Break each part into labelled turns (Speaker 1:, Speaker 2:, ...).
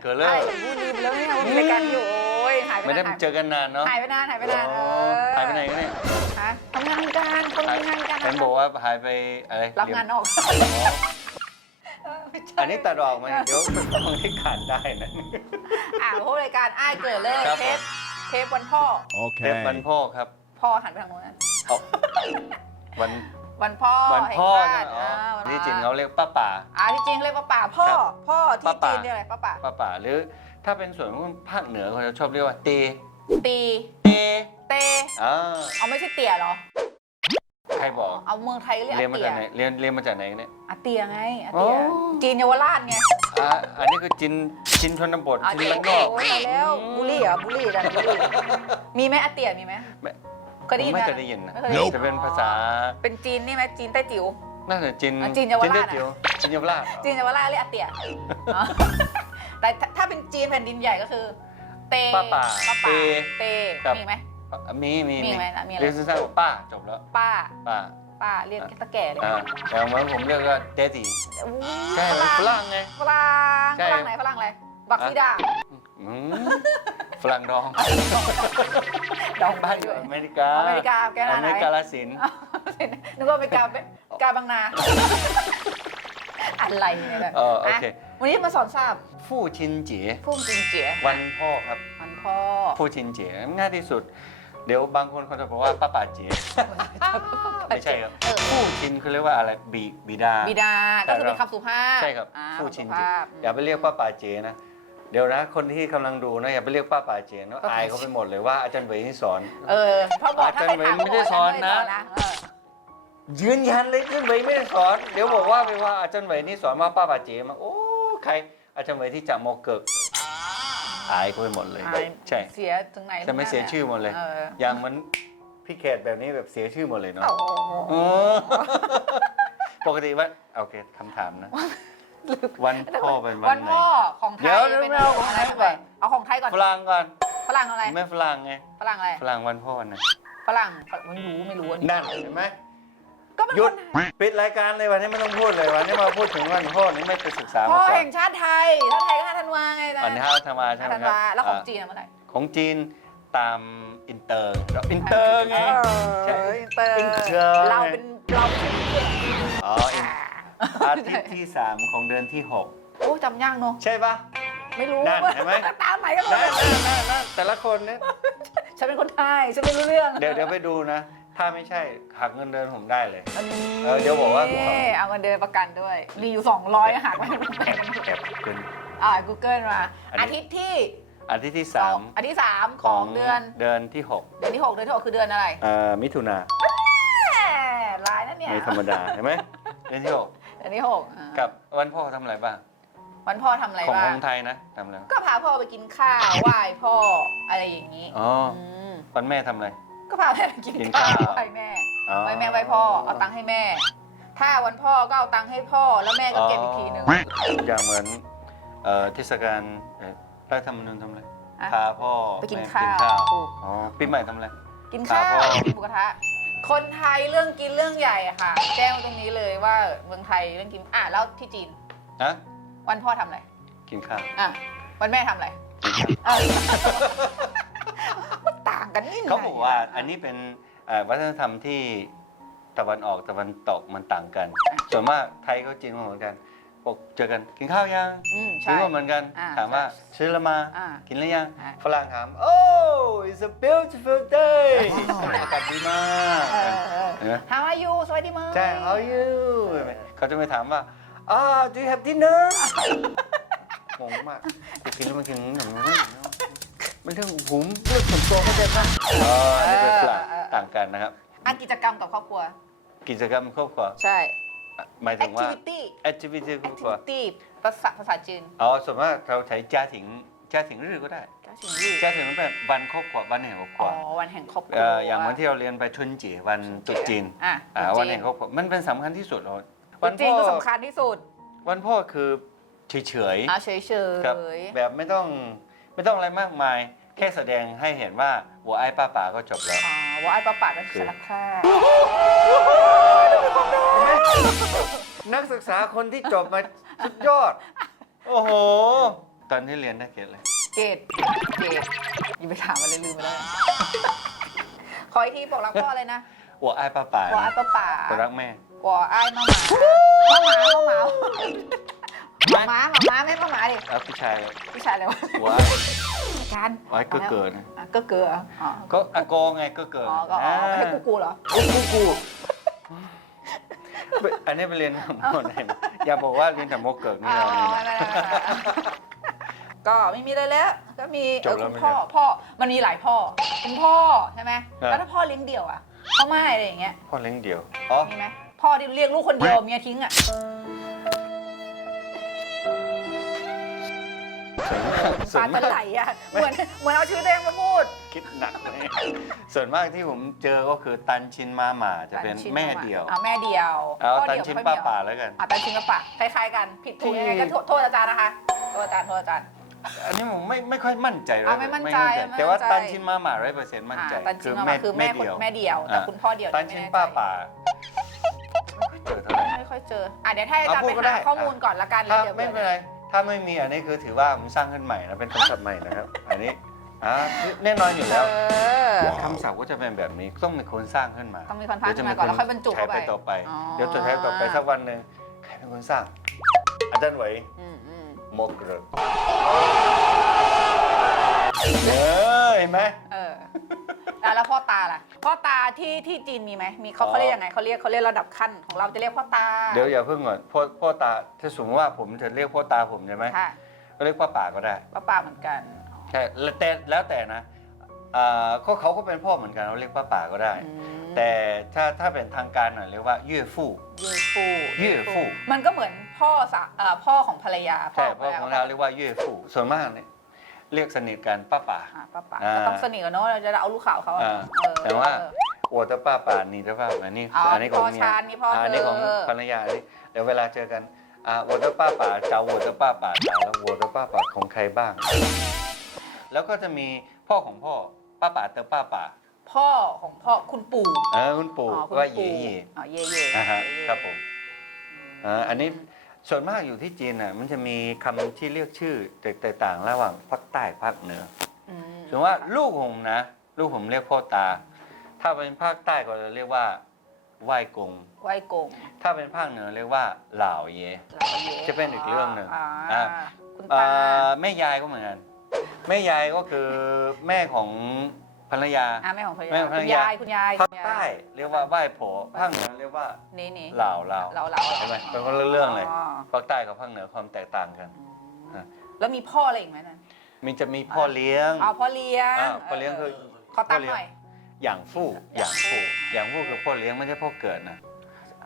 Speaker 1: เกิดเล
Speaker 2: ใช่
Speaker 1: ย
Speaker 2: พูดลืมไปแล้วเนี่ยว่ามีรายการอยู่โอ้ยหายไป
Speaker 1: ไม่ได้
Speaker 2: นาน
Speaker 1: เจอกันนานเนาะ
Speaker 2: หายไปนานหายไปนาน
Speaker 1: อ๋อ
Speaker 2: เออ
Speaker 1: หายไปไหนกันเนี่ย
Speaker 2: ฮะทำงานกันคนทำงานกัน
Speaker 1: เห็นบอกว่าหายไปอะไร
Speaker 2: รับงานนอก
Speaker 1: อ๋อ
Speaker 2: เออไม่ใช่
Speaker 1: อันนี้ตัดออกมาเดี๋ยวฟังที่ขาดได้นะ
Speaker 2: อ่าพวกรายการอ้ายเกิดเลย
Speaker 1: ครับ
Speaker 2: เทปเทปวันพ่อ
Speaker 1: เทปวันพ่อครับ
Speaker 2: พ่อหันไปทางโน้นนะ
Speaker 1: เอาวัน
Speaker 2: วันพ่อ
Speaker 1: วันพ่อ
Speaker 2: แห่งชา
Speaker 1: นะ
Speaker 2: ติ
Speaker 1: อ๋อ
Speaker 2: อ่าวันพ่อ
Speaker 1: นี่จริงเขาเรียกป้าป่า
Speaker 2: อ่าที่จริงเรียกว่าป่าพ่อ
Speaker 1: ครับ
Speaker 2: พ่อที่
Speaker 1: ป้าป่า
Speaker 2: จีนเรียกอะไรป้าป่า
Speaker 1: ป้าป่าหรือถ้าเป็นส่วนของภาคเหนือเขาจะชอบเรียกว่าเต
Speaker 2: ตี
Speaker 1: เต
Speaker 2: เต
Speaker 1: อ่า
Speaker 2: เอาไม่ใช่เตี่ยเหรอ
Speaker 1: ใครบอก
Speaker 2: เอาเมืองไทยเรียก
Speaker 1: เรียน
Speaker 2: อา
Speaker 1: มา
Speaker 2: เตี่
Speaker 1: จากไหน
Speaker 2: ย
Speaker 1: เรียนเรียนมาจากไหนเนี่ย
Speaker 2: อาเตียไงอาเตีย
Speaker 1: อ๋อ
Speaker 2: จีนเยาวราชไง
Speaker 1: อ่าอันนี้คือจินจินชนบท
Speaker 2: อา
Speaker 1: จิน
Speaker 2: เตีย
Speaker 1: บ้านนอก
Speaker 2: โอ้ยมาแล้วบุรีเหรอบุรีดันบุรีมีไหมอาเตียมีไหม
Speaker 1: ไม่
Speaker 2: เคยได้ยิน
Speaker 1: ไม่
Speaker 2: ไหม
Speaker 1: เคยได้ยินนะ
Speaker 2: ไม่เคยได้ยิน
Speaker 1: จะเป็นภาษา
Speaker 2: เป็นจีนนี่ไหมจีนใต้จิ๋ว
Speaker 1: น่าจะจิน
Speaker 2: อะจีนเยาวราช
Speaker 1: จีน
Speaker 2: อะ
Speaker 1: เดียวจีนเยาวราช
Speaker 2: จีนเยาวราชเรียกอาเตียอ๋อแต่ถ้าถ้าเป็นจีนแผ่นดินใหญ่ก็คือ เต
Speaker 1: ป้าป่า
Speaker 2: ป้า
Speaker 1: เต
Speaker 2: ป่าเต
Speaker 1: ครับ
Speaker 2: มีไหม
Speaker 1: มีมี
Speaker 2: มีไหมล่ะมีอะไร
Speaker 1: เรียกสั้นๆว่าป้าจบแล้ว
Speaker 2: ป้า
Speaker 1: ป้า
Speaker 2: ป้าเรียกแค่ตะแก่เลย
Speaker 1: อ่าแต่เหมือนผมเรียกว่าเดดี้
Speaker 2: อู้
Speaker 1: ใช่มันฝรั่งไง
Speaker 2: ฝรั่ง
Speaker 1: ใช่
Speaker 2: ฝรั่งไหนฝรั่งอะไรบักซีดา
Speaker 1: อืม ฝรั่งดอง
Speaker 2: ดอง
Speaker 1: บ้า
Speaker 2: บ้านน
Speaker 1: อ
Speaker 2: อยู่ยู่
Speaker 1: อเมริกา
Speaker 2: อเมริกาแกหน้า
Speaker 1: อ
Speaker 2: ไหน
Speaker 1: เมริกาลาสิน
Speaker 2: นึกว่าอเมริกาเป็นกาบางนา อะไรเนี่ยแบบ
Speaker 1: เออโอเคะ
Speaker 2: วันนี้มาสอนทราบ
Speaker 1: ฟู่ชินเจี๋ย
Speaker 2: พุ่มจินเจีย
Speaker 1: วันพ่อครับ
Speaker 2: วันพ่อ
Speaker 1: ฟู่ชินเจี๋ยง่ายที่สุด เดี๋ยวบางคนเขาจะบอกว่าป้าป่าเจี๋ยไม่ใช่ครับ
Speaker 2: เออ
Speaker 1: ฟู่ชินคือเรียกว่าอะไรบีบิดา
Speaker 2: บิดา ก็คือเป็นคำสุภาพ
Speaker 1: ใช่ครับ
Speaker 2: อ่า
Speaker 1: ฟู่ชิน
Speaker 2: คำสุ
Speaker 1: เจี๋ย
Speaker 2: ภาพ
Speaker 1: อย่าไปเรียกป้าป่าเจี๋ยนะ เดี๋ยวนะคนที่กำลังดูนะอย่าไปเรียกป้าป่าเจี๋ยนะอายเขาไปหมดเลยว่าอาจารย์เหวยนี่สอน
Speaker 2: เออพ่อบอกถ้าใครถาม
Speaker 1: อาจารย์เหวยไม่ได้สอนนะ
Speaker 2: บอกว่าอาจารย์เหวยสอนนะ เออ
Speaker 1: ยืนยันเลยอาจารย์เหวยไม่ได้สอน เดี๋ยวบอกว่าไปว่าอาจารย์เหวยนี่สอนว่าป้าป่าเจี๋ยมาโอ้ใครอาจารย์เหวยที่จากโมเกิกอายเขาไปหมดเลย
Speaker 2: อาย
Speaker 1: ใช่
Speaker 2: เสียถึงไหน
Speaker 1: จะไม่เสียชื่อหมดเลย
Speaker 2: เออ
Speaker 1: อย่างมันพี่เขตแบบนี้แบบเสียชื่อหมดเลยเนาะ
Speaker 2: โอ้โห
Speaker 1: โอ้ปกติว่า โอเคคำถามนะ วันพ่อเป็นวั
Speaker 2: วันน
Speaker 1: ไหน
Speaker 2: พ่อของไทย
Speaker 1: เดี๋ยว
Speaker 2: เป็น
Speaker 1: ไม่เอาของไทยก่อน
Speaker 2: เอาของไทยก่อน
Speaker 1: ฝรั่งก่อน
Speaker 2: ฝรั่งอะไร
Speaker 1: ไม่ฝรั่งไง
Speaker 2: ฝรั่งอะไร
Speaker 1: ฝรั่งวันพ่อนะ
Speaker 2: ฝรั่งไม่รู้ไม่รู้อันนี้
Speaker 1: นั่นเห็นไหม
Speaker 2: ก็เป็น
Speaker 1: หยุ
Speaker 2: ค
Speaker 1: ด
Speaker 2: นไทย
Speaker 1: ปิดรายการเลยวันนี้ไม่ต้องพูดเลยวันนี้มาพูดถึงวันพ่อนี่ไม่ไปศึกษา
Speaker 2: พ่
Speaker 1: มา
Speaker 2: อ
Speaker 1: ก่อน
Speaker 2: แห่งชาติไทยชาติไทยก็ห้าธันวาไงนะ
Speaker 1: อันนี้ห้าธันวาใช่
Speaker 2: ห้า
Speaker 1: ไหม
Speaker 2: ธัน
Speaker 1: ครับ
Speaker 2: วาแล้วของ
Speaker 1: อ่า
Speaker 2: จีนอะเมื่อไหร่
Speaker 1: ของจีนตามอินเตอร์เราอินเตอร์ไงใช่
Speaker 2: เอออินเตอร์
Speaker 1: อินเตอร์
Speaker 2: เราเป็นเราเป็นเพื่อน
Speaker 1: อ๋ออิน อาทิตย์ที่ 3 ของเดือนที่
Speaker 2: โอ้จำยากเนอะ
Speaker 1: 6 ใช่ปะ
Speaker 2: ไม่รู้
Speaker 1: นั่นเห็นไหม
Speaker 2: ตามไหนกันเล
Speaker 1: นั่
Speaker 2: ย
Speaker 1: นนั่นนั่นนั่นแต่ละคนเนี่ย
Speaker 2: ฉันเป็นคนไทยฉันไม่รู้เรื่อง
Speaker 1: เดี๋ยวเดี๋ยวไปดูนะ ถ้าไม่ใช่หักเงินเดือนผมได้เลย
Speaker 2: อันนี้
Speaker 1: เออเดี๋ยวบอกว่า
Speaker 2: เอาเงินเดือนประกันด้วย มีอยู่ 200หักไว้เป็น
Speaker 1: แอบเป็น
Speaker 2: อ่า Google มา
Speaker 1: อันนี้
Speaker 2: อาทิตย์ที่
Speaker 1: อาทิตย์ที่
Speaker 2: สองอาทิตย์ที่สาม
Speaker 1: 3
Speaker 2: ของเดือน
Speaker 1: เดือนที่
Speaker 2: เดือนที่หกเดือนที่หกคือเดือนอะไร
Speaker 1: 6อ่ามิถุนา
Speaker 2: แหมลายนั่นเนี่ย
Speaker 1: ไม่ธรรมดา เห็นไหมเดือนที่
Speaker 2: เดือ นที่หกอ่า
Speaker 1: 6กับวันพ่อทำอะไรบ้าง
Speaker 2: วันพ่อทำอะไร
Speaker 1: ของ
Speaker 2: บ้า
Speaker 1: ข
Speaker 2: ง
Speaker 1: องไทยนะทำอะไรบ้าง
Speaker 2: ก็พาพ่อไปกินข้าวไหว้พ่ออะไรอย่างนี้
Speaker 1: อ๋อ
Speaker 2: ม
Speaker 1: วันแม่ทำอะไร
Speaker 2: ก็พาแม่ไปกิน
Speaker 1: กิน
Speaker 2: ข้าว
Speaker 1: ข้าว
Speaker 2: ไหว้แม่
Speaker 1: อ๋อ
Speaker 2: ไหว้แม่ไหว้พ่อเอาตังค์ให้แม่ ถ้าวันพ่อก็เอาตังค์ให้พ่อแล้วแม่ก็เก็บอีกทีหนึ่ง
Speaker 1: อย่างเหมือนเอ่อเทศกาลเอ่อรัฐธรรมนูญทำอะไร
Speaker 2: อะ
Speaker 1: พาพ่อ
Speaker 2: ไปกิน
Speaker 1: แม่
Speaker 2: ข้าวถูก
Speaker 1: อ๋อปีใหม่ทำอะไร
Speaker 2: กินข้าว
Speaker 1: พาพ่อ
Speaker 2: กินหมูกระทะ คนไทยเรื่องกินเรื่องใหญ่อะค่ะ แจ้งไว้ตรงนี้เลยว่าเมืองไทยเรื่องกินอะแล้วที่จีน
Speaker 1: นะ
Speaker 2: วันพ่อทำอะไร
Speaker 1: กินข้าว
Speaker 2: อะวันแม่ทำอะไร
Speaker 1: กินข้าว
Speaker 2: เออมันต่างกันนี่
Speaker 1: เขาบอกว่าอันนี้เป็นเอ่อวัฒนธรรมที่ตะวันออกตะวันตกมันต่างกัน ส่วนมากไทยก็จีนก็เหมือนกัน บอกเจอกันกินข้าวยัง
Speaker 2: อืม
Speaker 1: จี
Speaker 2: ใช่
Speaker 1: นก็เหมือนกัน
Speaker 2: อ่า
Speaker 1: ถามว่าซื้อแล้วมา
Speaker 2: อ่า
Speaker 1: กินแล้วยัง
Speaker 2: อ่า
Speaker 1: ฝรั่งถาม oh it's a beautiful day อากาศดีมาก
Speaker 2: เออเออ
Speaker 1: เห็นไหม
Speaker 2: How are you สวัสดีมั้ย
Speaker 1: ใช่ how are you เขาจะไม่ถามว่าอ่า do you have dinner งงมากจะกินแล้วมันกินหนังมันเรื่องผมเรื่องส่วนตัวเข้าใจป่ะอ๋ออันนี้เป็นฝรั่งต่างกันนะครับ
Speaker 2: อะกิจกรรมกับครอบครัว
Speaker 1: กิจกรรมครอบครัว
Speaker 2: ใช่
Speaker 1: หมายถึงว่า
Speaker 2: activity
Speaker 1: activity
Speaker 2: ภาษาภาษาจีน
Speaker 1: อ๋อส่วนมากเราใช้จ้าถิงจ้าถิงรือก็ได้
Speaker 2: ก็ถึงอยู่
Speaker 1: จ้าถิงมันเป็นวันครอบครัววันแห่งครอบครัว
Speaker 2: อ๋อวันแห่งครอบครัว
Speaker 1: อย่างวันที่เราเรียนไปชุนจีวันตรุษจีน
Speaker 2: อ่
Speaker 1: อาวันแห่งครอบครัวมันเป็นสำคัญที่สุดเรา
Speaker 2: วันจีพ่นก็อสำคัญที่สุด
Speaker 1: วันพ่อคือเฉยเฉย
Speaker 2: อะเฉยเฉ
Speaker 1: ๆครับ
Speaker 2: ย
Speaker 1: แบบไม่ต้องไม่ต้องอะไรมากมาย แค่แสดงให้เห็นว่าหัวไอ้ป้าป๋าก็จบแล้ว
Speaker 2: วัวไอ้ป้าป๋าก็คือสารคา
Speaker 1: นักศึกษาคนที่จบมาสุดยอด โอ้โห ตอนที่เรียนนักเกตเลย
Speaker 2: เกตเกตอย่าไปถามอะไรลืมไปแล้วขออีกทีบอกรักพ่อเลยนะ
Speaker 1: หัวไอ้ป้าป๋า
Speaker 2: ว่าไอ้ป้าป่า
Speaker 1: ผมรักแม่
Speaker 2: ว่าไอ้มาหมามาหมามาหมามาหมามาหมาไม่มาหมาดิ
Speaker 1: แล้วผู้ชาย
Speaker 2: ผู้ชายเลยวะ
Speaker 1: หัวไอ้
Speaker 2: การ
Speaker 1: หัวไอ้ก็เกิด
Speaker 2: อะก็เกลืออ๋อ
Speaker 1: ก็อากงไงก็เกิด
Speaker 2: อ๋อก็อ๋อไม่ใช่กูกูเหรอ
Speaker 1: กูกูกู อันนี้ไปเรียนหมดไหนมาอย่าบอกว่าเรียนแต่โมเกิดนี่
Speaker 2: อ๋อ
Speaker 1: เรานี่
Speaker 2: ไม่
Speaker 1: นะ
Speaker 2: ไม่ไม่ไม่ก็ไม่มีอะไรแล้วก็มี
Speaker 1: จ
Speaker 2: เอบอ
Speaker 1: แล้ว
Speaker 2: คุณ
Speaker 1: ไหม
Speaker 2: พ่อ
Speaker 1: เนี่ย
Speaker 2: พ่อมันมีหลายพ่อเป็นพ่อใช่ไหม
Speaker 1: ครับ
Speaker 2: แล้วถ้าพ่อเลี้ยงเดี่ยวอะพ่อไม่อะไรอย่างเงี้ย
Speaker 1: พ่อเลี้ยงเดี่ยวอ๋อ
Speaker 2: มีไหมพ่อที่เลี้ยงลูกคนเดียวเมียทิ้งอะ
Speaker 1: ส่ว
Speaker 2: ปาน
Speaker 1: มาก
Speaker 2: จะไหลอะเหมือนเหมือนเอาชื่อตัวเองมาพูด
Speaker 1: คิดหนักเลยส่วนมากที่ผมเจอก็คือตันชินมาหมาจะเป็น
Speaker 2: ตัชิ้
Speaker 1: แม่เดี่ยว
Speaker 2: อะแม่เดียว
Speaker 1: เอา
Speaker 2: พ่อ
Speaker 1: ตัน
Speaker 2: เดี่ยว
Speaker 1: ชิน
Speaker 2: ไม่
Speaker 1: ป้า
Speaker 2: ค่อยมี
Speaker 1: ป่าแล้วกัน
Speaker 2: อะตันชินกับปะคล้ายๆกัน ผิดถูกยังไงก็โทษโทษอาจารย์นะคะโทษอาจารย์โทษอาจารย์
Speaker 1: อันนี้ผมไม่ไม่ค่อยมั่นใจเลย
Speaker 2: อะไม่มั่นใจไม่มั่นใจ
Speaker 1: แต่ว่าตันชินมาหมาร้อยเปอร์เซ็นต์มั่นใจ
Speaker 2: อะตันชินกับปะคือแม่คนแม่เดียว แต่
Speaker 1: อะ
Speaker 2: คุณพ่อเดียว
Speaker 1: ตัน
Speaker 2: เย
Speaker 1: ชิน
Speaker 2: ไม่แใจ
Speaker 1: ป้าป่าไม่ค่อยเจอเท่าไหร่
Speaker 2: ไม่ค่อยเจออะเดี๋ยวถ้าอาจารย์
Speaker 1: เอาพู
Speaker 2: ไป
Speaker 1: ดก็ได้
Speaker 2: หาข้อมูลก่อนละกัน
Speaker 1: ถ้า
Speaker 2: เดี๋ยว
Speaker 1: ไม่เป็นไร ถ้าไม่มีอันนี้คือถือว่าผมสร้างขึ้นใหม่นะเป็นคำศัพท์ใหม่นะครับ อันนี้อ่าแน่นอนอยู่
Speaker 2: เอ
Speaker 1: แล้ว
Speaker 2: อ
Speaker 1: คำศัพท์ก็จะเป็นแบบนี้ต้องมีคนสร้างขึ้นมา
Speaker 2: ต้องมีคนพัฒนาก่อนแล้วค่อยบรรจุ
Speaker 1: ใช้
Speaker 2: เข้า
Speaker 1: ไป
Speaker 2: ไป
Speaker 1: ต่อไป
Speaker 2: อ๋อ
Speaker 1: เดี๋ยวจะใช้ต่อไปสักวันหนึ่งใครเป็นคนสร้าง อาจารย์ไหว
Speaker 2: อืมอืม
Speaker 1: โมกเกรกเออเห็นไหม
Speaker 2: เออ อะแล้วพ่อตาล่ะ พ่อตาที่ที่จีนมีไหมมีเขา
Speaker 1: อ๋อ
Speaker 2: เขาเรียกยังไงเขาเรียกเขาเรียกระดับขั้นของเราจะเรียกพ่อตา
Speaker 1: เดี๋ยวอย่าเพิ่งก่อนพ่อพ่อตาถ้าสมมติว่าผมจะเรียกพ่อตาผมใช่ไหม
Speaker 2: ค่ะ
Speaker 1: ก็เรียกป้าป่าก็ได้
Speaker 2: ป้าป่าเหมือนกัน
Speaker 1: ใช่แล้วแต่แล้วแต่นะอ่าเขาเขาก็เป็นพ่อเหมือนกันเราเรียกป้าป่าก็ได้
Speaker 2: อืม
Speaker 1: แต่ถ้าถ้าเป็นทางการหน่อยเรียกว่าเย่ฟู่
Speaker 2: เย่ฟู่
Speaker 1: เย่ฟู่
Speaker 2: มันก็เหมือนพ่อสะเอ่อพ่อของภรรยา
Speaker 1: ใช่
Speaker 2: ข
Speaker 1: พ่อของเราเรียกว่าเย่ฟู่ส่วนมากเนี่ย เรียกสนิทกันป้าป่า
Speaker 2: อะป้าป่า
Speaker 1: อ่า
Speaker 2: ก็ต้องสนิทกันเนาะเราจะเอาลูกข่าวเขาอะ
Speaker 1: อ่า
Speaker 2: เออ
Speaker 1: แต่ว่า
Speaker 2: เออ
Speaker 1: โอตป้าป่านี่ตป้าอันนี้
Speaker 2: อ๋ออั
Speaker 1: อันนี้ของ
Speaker 2: พ่อ
Speaker 1: เมีย
Speaker 2: ชาญนี่พ่อ
Speaker 1: อั นนี้ของ
Speaker 2: เธอ
Speaker 1: ภรรยาอันนี้เดี๋ยวเวลาเจอกันอ่าโอตป้าป่าเจ้าโอตป้าป่าเจ้าแล้วโอตป้าป่าของใครบ้าง แล้วก็จะมีพ่อของพ่อป้าป่าเตอป้าป่า
Speaker 2: พ่อของพ่อคุณปู่
Speaker 1: เออคุณปู่
Speaker 2: อ๋อคุณ
Speaker 1: ว่า
Speaker 2: ปู่
Speaker 1: เย่เย่
Speaker 2: อ๋อเย่เย่
Speaker 1: อ่าฮะ
Speaker 2: เย่
Speaker 1: ครับผม อ่าอันนี้ ส่วนมากอยู่ที่จีนน่ะมันจะมีคำที่เรียกชื่อแตกต่างระหว่างภาคใต้ภาคเหนือ
Speaker 2: อืม
Speaker 1: สมมติว่าลูกผมนะ ลูกผมเรียกพ่อตา ถ้าเป็นภาคใต้ก็จะเรียกว่าไหว้กง
Speaker 2: ไหว้กง
Speaker 1: ถ้าเป็นภาคเหนือเรียกว่าเหล่าเย
Speaker 2: เหล่าเย่
Speaker 1: จะเป็นอีกเรื่องหนึ่ง
Speaker 2: อ่า
Speaker 1: อ่า
Speaker 2: คุณ
Speaker 1: อ่
Speaker 2: ตาา
Speaker 1: แม่ยายก็เหมือนกันแม่ยายก็คือแม่ของ ภรรยา
Speaker 2: อ่าแม่ของภรร
Speaker 1: แม่
Speaker 2: ยา
Speaker 1: ของภร
Speaker 2: คุ
Speaker 1: ร
Speaker 2: ณ
Speaker 1: ยา
Speaker 2: ยาย คุณยาย
Speaker 1: ภาค
Speaker 2: คุณยย
Speaker 1: ใต้เรียกว่าไหว้โผภาคเหนือเรียกว่า
Speaker 2: นี่นี่
Speaker 1: เหล่าเหล่า
Speaker 2: เราเรา
Speaker 1: ใช่ไหมเป็นคนละเรื่องเลย
Speaker 2: อ๋อ
Speaker 1: ภาคใต้กับภาคเหนือความแตกต่างกัน อ่า
Speaker 2: แล้วมีพ่ออะไรอีกไหมนั่น
Speaker 1: มันจะมีพ่อเลี้ยง
Speaker 2: เอาพ่อเลี้ยง
Speaker 1: อ่าพ่อเลี้ยงคือ
Speaker 2: ขอตั้งหน่อย
Speaker 1: อย่างฟู่อย่างฟู่อย่างฟู่คือพ่อเลี้ยงไม่ใช่พ่อเกิดนะ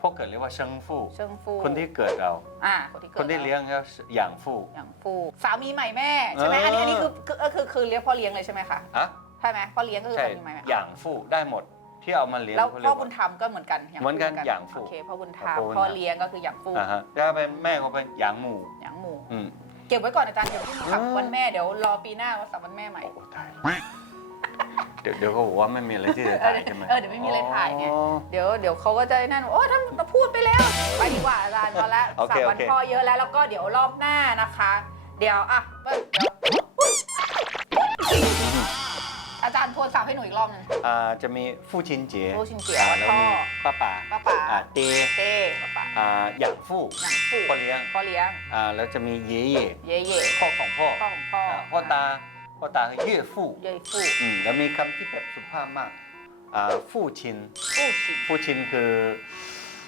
Speaker 1: พ่อเกิดเรียกว่าเชิงฟู่
Speaker 2: เชิงฟู
Speaker 1: คนที่เกิดเรา
Speaker 2: อ่าคนที่เกิด
Speaker 1: คนที่เลี้ยงก็อย่างฟู่
Speaker 2: อย่างฟู สามีใหม่แม่ใช่ไหม
Speaker 1: เอออั
Speaker 2: อันนี้อันนี้คือคือคือคือคือเรียกพ่อเลี้ยงเลยใช่ไหมคะ
Speaker 1: อะ
Speaker 2: ใช่ไหมพ่อเลี้ยงก็คือ
Speaker 1: ใช่
Speaker 2: สามีใหม่แม่
Speaker 1: อย่างฟู่ได้หมดที่เอามาเลี้ยง
Speaker 2: แล้ว
Speaker 1: เขาเรี
Speaker 2: พ่
Speaker 1: ย
Speaker 2: อกบุ
Speaker 1: ว่า
Speaker 2: ญธรรมก็เหมือนกัน
Speaker 1: เหมือนกันอย่างฟู
Speaker 2: โอเคพ่อบุญธรรม
Speaker 1: พ่อบุญธรรม
Speaker 2: พ่อเลี้ยงก็คืออย่างฟู
Speaker 1: อ่าฮะถ้าเป็นแม่เขาเป็นอย่างหมู
Speaker 2: อย่างหมู
Speaker 1: อืม
Speaker 2: เก็บไว้ก่อนอาจารย์เดี๋ยวพี่มาสับ
Speaker 1: เออ
Speaker 2: วันแม่เดี๋ยวรอปีหน้ามาสับวันแม่ใหม่
Speaker 1: โอ้ตายเดี๋ยวเดี๋ยวเขาบอกว่าไม่มีอะไรที่จะถ่ายใช่ไหม
Speaker 2: เออเดี๋ยวไม่มีอะไรถ่ายไง
Speaker 1: อ๋อ
Speaker 2: เดี๋ยวเดี๋ยวเขาก็จะนั่นโอ้ท่านเราพูดไปแล้ว ไปดีกว่าอาจารย์พอแล้ว
Speaker 1: โอเค
Speaker 2: สับวัน
Speaker 1: โอเค
Speaker 2: พ่อเยอะแล้วแล้วก็เดี๋ยวรอบหน้านะคะ เดี๋ยวอะเดี๋ยว อาจารย์ทวนสับให้หนูอีกรอบหนึง
Speaker 1: อ่าจะมีฟู่ชินเจี๋ย
Speaker 2: ฟู่ชินเจี๋ย
Speaker 1: อ่าแล้ว
Speaker 2: พ่อ
Speaker 1: มีป้าป่า
Speaker 2: ป้าป๋า
Speaker 1: อ่าเต
Speaker 2: เต้ป้าป๋า
Speaker 1: อ่าอย่างฟู่
Speaker 2: อย่างฟู
Speaker 1: พ่อเลี้ยง
Speaker 2: พ่อเลี้ยง
Speaker 1: อ่าแล้วจะมีเย่เย่
Speaker 2: เย่เย่
Speaker 1: พ่อของพ่อ
Speaker 2: พ่อของพ่อ
Speaker 1: อ่าพ่อตาพ่อตาคือเย่ฟู่
Speaker 2: เย่ฟู
Speaker 1: อืมแล้วมีคำที่แบบสุภาพมากอ่าฟู่ชิน
Speaker 2: ฟูชิน
Speaker 1: ฟู่ชินคือ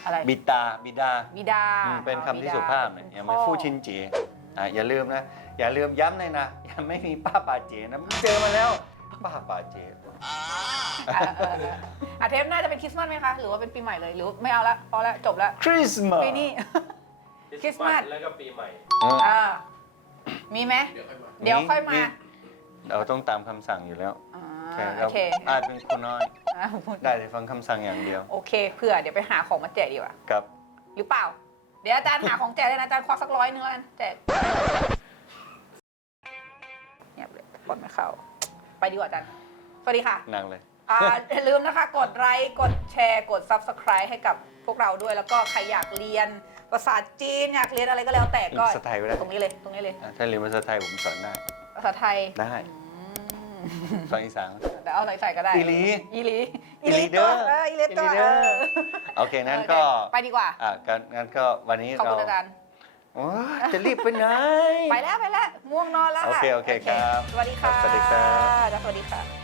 Speaker 2: อะไร
Speaker 1: บิดาบิดา
Speaker 2: บิดา
Speaker 1: อืมเป็นคำที่
Speaker 2: บิด
Speaker 1: สุภาพเนี่ยอย่างไม่
Speaker 2: พ่อ
Speaker 1: ฟู่ชินเจอ่าอย่าลืมนะ อย่าลืมย้ำเลยนะอย่าไม่มีป้าป่าเจนะเจอมาแล้ว บ้าป่าเจ๊
Speaker 2: อะเออเอออะเทปหน้าจะเป็นคริสต์มาสไหมคะ หรือว่าเป็นปีใหม่เลยหรือไม่เอาละพอละจบละ
Speaker 1: คริสต์มาส
Speaker 2: ปีนี้ คริสต์มาส
Speaker 3: แล้วก็ปีใหม่
Speaker 2: อ่ามีไหมเดี๋ยวค่อยมา
Speaker 1: เราต้องตามคำสั่งอยู่แล้ว
Speaker 2: อ่า
Speaker 1: ใช่
Speaker 2: โอ
Speaker 1: เรา
Speaker 2: เค
Speaker 1: อาจเป็นคนน้อย
Speaker 2: อ่า
Speaker 1: ได้แต่ฟังคำสั่งอย่างเดียว
Speaker 2: โอเคเผื่อเดี๋ยวไปหาของมาแจกดีกว่า
Speaker 1: ครับ
Speaker 2: หรือเปล่า เดี๋ยวอาจารย์หาของแจกเลยนะอาจารย์ควักสักร้อยหนึงแล้วกันแจกเงียบเลยกดไม่เข้า ไปดีกว่าอาจารย์สวัสดีค่ะ
Speaker 1: นั่งเลย
Speaker 2: อ่า อย่าลืมนะคะ กดไลค์กดแชร์กด Subscribe ให้กับพวกเราด้วยแล้วก็ใครอยากเรียนภาษาจีนอยากเรียนอะไรก็แล้วแต่ก็
Speaker 1: ภาษาไทยก็ได้
Speaker 2: ตรงนี้เลยตรงนี้เลย
Speaker 1: อะถ้าเรียนภาษาไทยผมสอนได้
Speaker 2: ภาษาไทย
Speaker 1: ได้
Speaker 2: อืม
Speaker 1: ฟังอีสาน
Speaker 2: แต่เอาอะไรใส่ก็ได้
Speaker 1: อีหลี
Speaker 2: อีหลี
Speaker 1: อีหลี
Speaker 2: ตัว
Speaker 1: เด้อ
Speaker 2: เอออีหลีตัว
Speaker 1: อีหลี
Speaker 2: เอ
Speaker 1: เด้อ
Speaker 2: อ
Speaker 1: โอเคนั้นก็
Speaker 2: โอเคไปดีกว่า
Speaker 1: อะงั้นงั้นก็วันนี้
Speaker 2: ขอบ
Speaker 1: เรา
Speaker 2: คุณอาจารย์
Speaker 1: โอ้ยจะรีบไปไหน
Speaker 2: ไปแล้วไปแล้วง่วงนอนแล้ว
Speaker 1: โอเคโอเคครับ
Speaker 2: สวัสดีค่ะ
Speaker 1: ครับสวัสดีครับ
Speaker 2: สวัสดีค่ะ